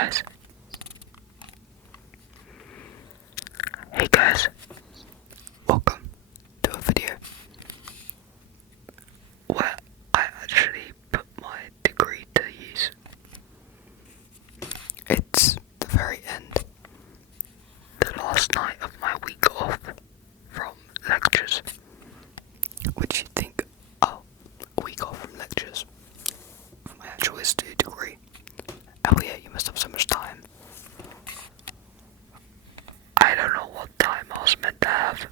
guys. Hey guys. Welcome to a video where I actually put my degree to use. It's the very end, the last night of my week off from lectures. Which you'd think, oh, a week off from lectures for my actual history degree. Oh yeah, you must have so much time. I don't know what time I was meant to have.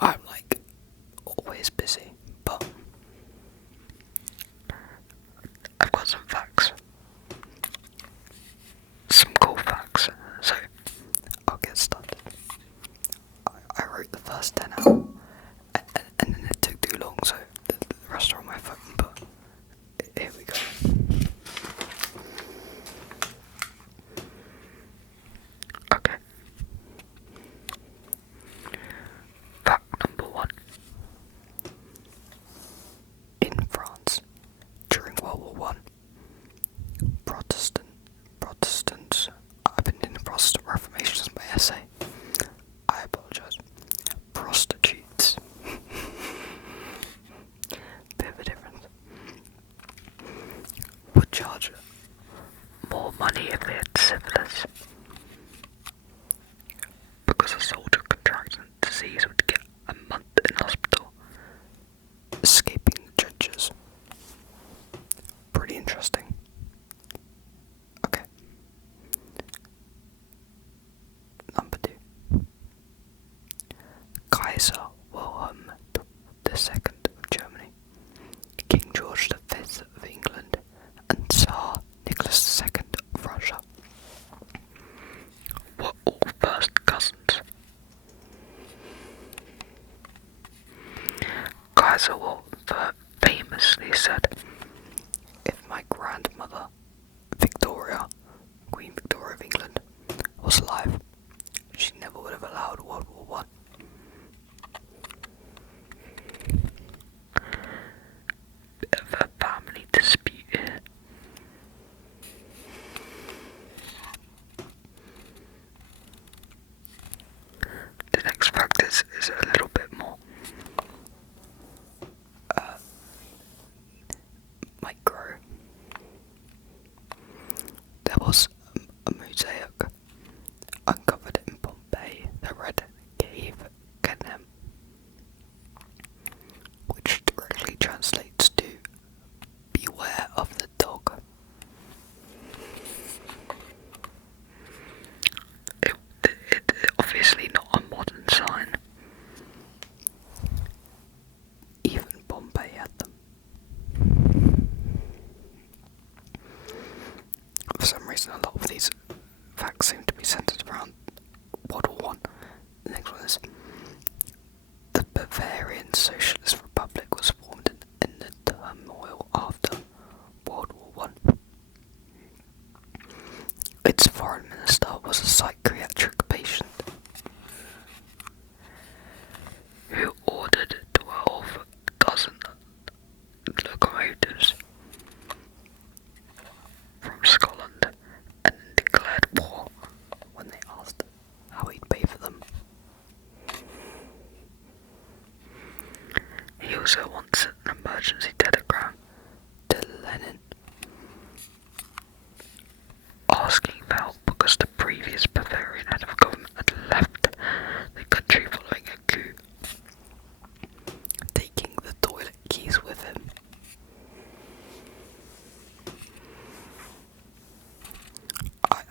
I'm like always busy, but I've got some facts. Some cool facts. So I'll get started. I wrote the first 10 out, and then it took too long, so the rest are on my phone, but here we go. Okay. Fact number 1. In France, during World War One, Protestants, I've been in the Protestant Reformation as my essay. I apologise. Prostitutes. Bit of a difference. Would charge more money if they had syphilis. Because a soldier contracting disease would get a month in hospital. Escaping the judges. Pretty interesting. Okay. Number 2. Kaiser Wilhelm II of Germany, King George V of England, and Tsar Nicholas II of Russia were all first cousins. Kaiser Wilhelm famously said, "If my grandmother, Victoria, Queen Victoria of England, was alive, she never would have allowed World War One." Bit of a family dispute here. The next fact is a little bit more micro. There was a mosaic uncovered in Pompeii that read Cave Canem, which directly translates to "Beware of the dog." It obviously not a modern sign. Even Pompeii had them. For some reason, a lot of these facts seem to be centered around World War One. The next one is: the Bavarian Socialist Republic was formed in the turmoil after World War One. Its foreign minister was a psychiatric patient who ordered 12 dozen locomotives from Scotland and then declared war when they asked how he'd pay for them. He also once sent an emergency telegram to Lenin asking for help because the previous Bavarian head of government had left the country following a coup, taking the toilet keys with him.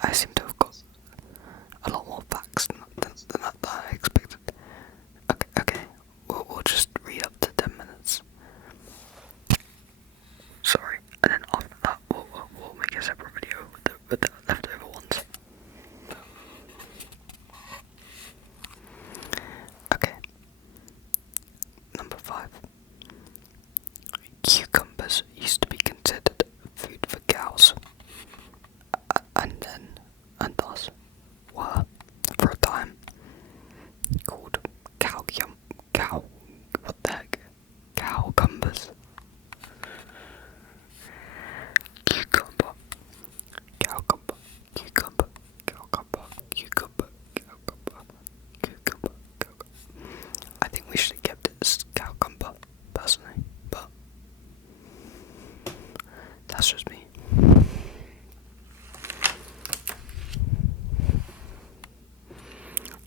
I seem to have got a lot more facts than I expected. Okay, we'll just read up to 10 minutes. Sorry, and then after that we'll make a separate video with the leftover ones. Okay. Number 5. Cucumbers used to be considered food for cows, and then that's just me.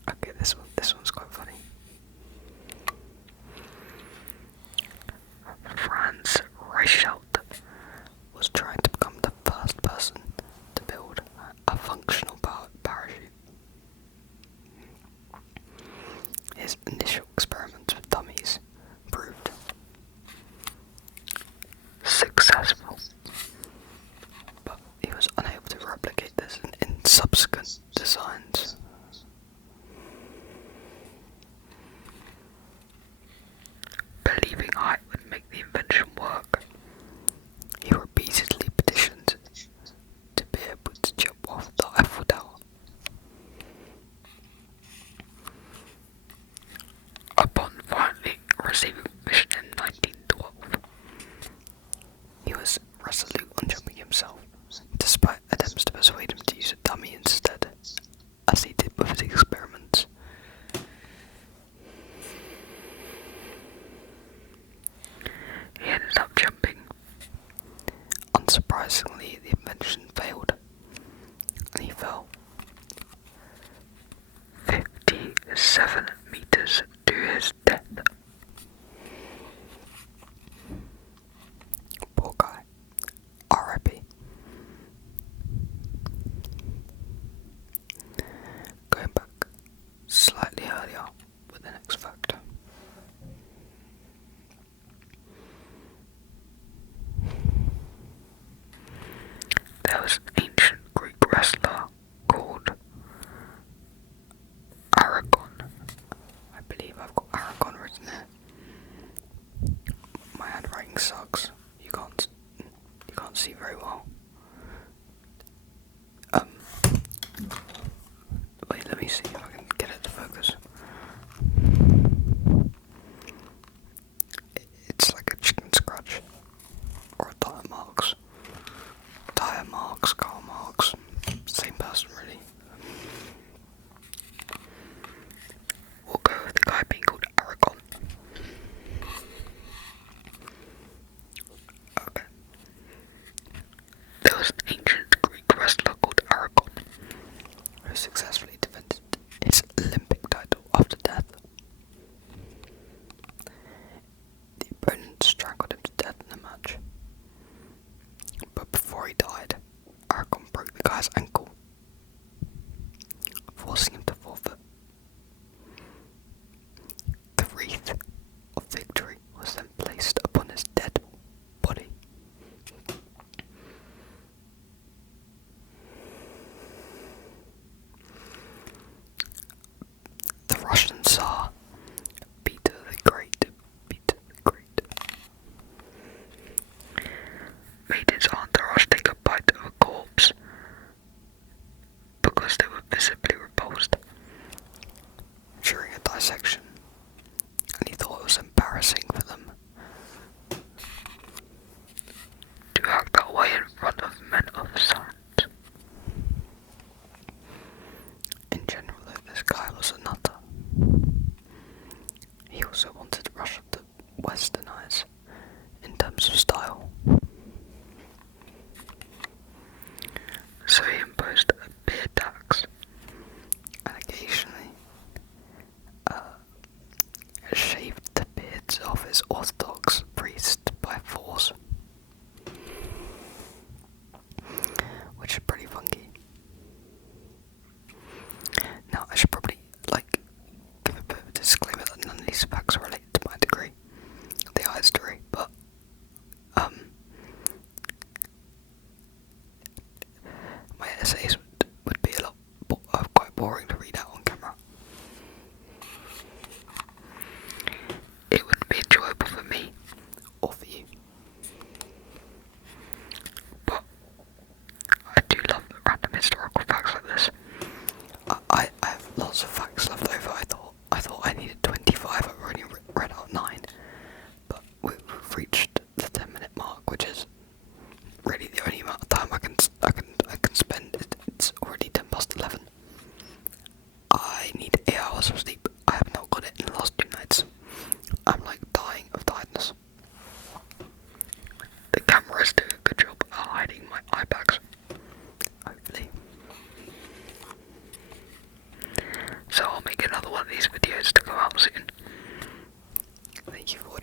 Okay, this one's quite funny. Franz Reichelt was trying to become the first person to build a functional parachute. His initial experiments with dummies proved successful, but he was unable to replicate this in subsequent designs. Believing height would make the invention work, he repeatedly petitioned to be able to jump off the Eiffel Tower. Upon finally receiving permission in 1912, he was resolute on jumping himself, despite attempts to persuade him to use a dummy instead, as he did with his experiments. He ended up jumping. Unsurprisingly, the invention failed, and he fell 57 meters to his death. Poor guy. R.I.P. Going back slightly earlier with the next fact. There was an ancient Greek wrestler called Aragon. I believe I've got Aragon written there. My handwriting sucks. You can't see very well. Wait, let me see if I can get it to focus. It's like a chicken scratch or a tire marks. Tire marks, Karl Marx, same person really. We'll go with the guy being called Aragon. Okay. There was an ancient Greek wrestler called Aragon who successfully defended his Olympic title after death. The opponent strangled him to death in the match. But before he died, Aragon broke the guy's ankle, forcing him to forfeit. The wreath of victory was then placed upon his dead body. The Russian Tsar, Peter the Great, made his entourage take a bite of a corpse because they were visibly repulsed during a dissection, and he thought it was embarrassing for them to act that way in front of men of science. In general, though, this guy was a nutter. He also wanted Russia to westernize in terms of style. So he imposed a beard tax, and occasionally shaved the beards of his Orthodox priests by force, which is pretty funky. Now I should probably give a bit of a disclaimer that none of these facts are related to my degree, the art history, but my essays would be a lot quite boring to read out on camera. It wouldn't be enjoyable for me or for you. But I do love random historical facts like this. I have lots of facts left over. I thought I needed 25. I've already read out 9, but we've reached the 10-minute mark, which is really the only amount of time I can spend. It's already 11:10. I need 8 hours of sleep. I have not got it in the last 2 nights. I'm dying of tiredness. The cameras do a good job at these videos to go out soon. Thank you for watching.